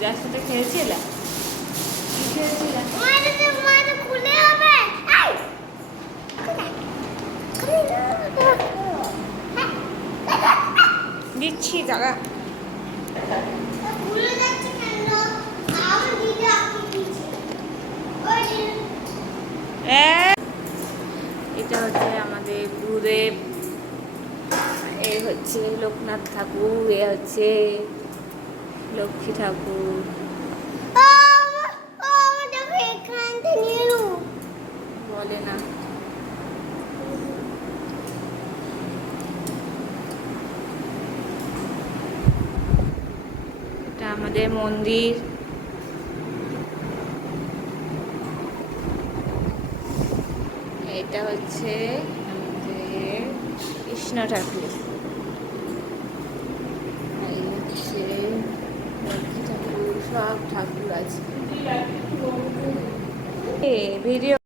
যার সাথে খেয়েছিলে? কি খেয়েছিলে? দিচ্ছি দাঁড়া। এটা হচ্ছে আমাদের গুরুদেব, এ হচ্ছে লোকনাথ ঠাকুর, এ হচ্ছে লক্ষ্মী ঠাকুর। বলে না, এটা আমাদের মন্দির। এটা হচ্ছে আমাদের কৃষ্ণ ঠাকুর, এই হচ্ছে লক্ষ্মী ঠাকুর, সব ঠাকুর আছে। ভিডিও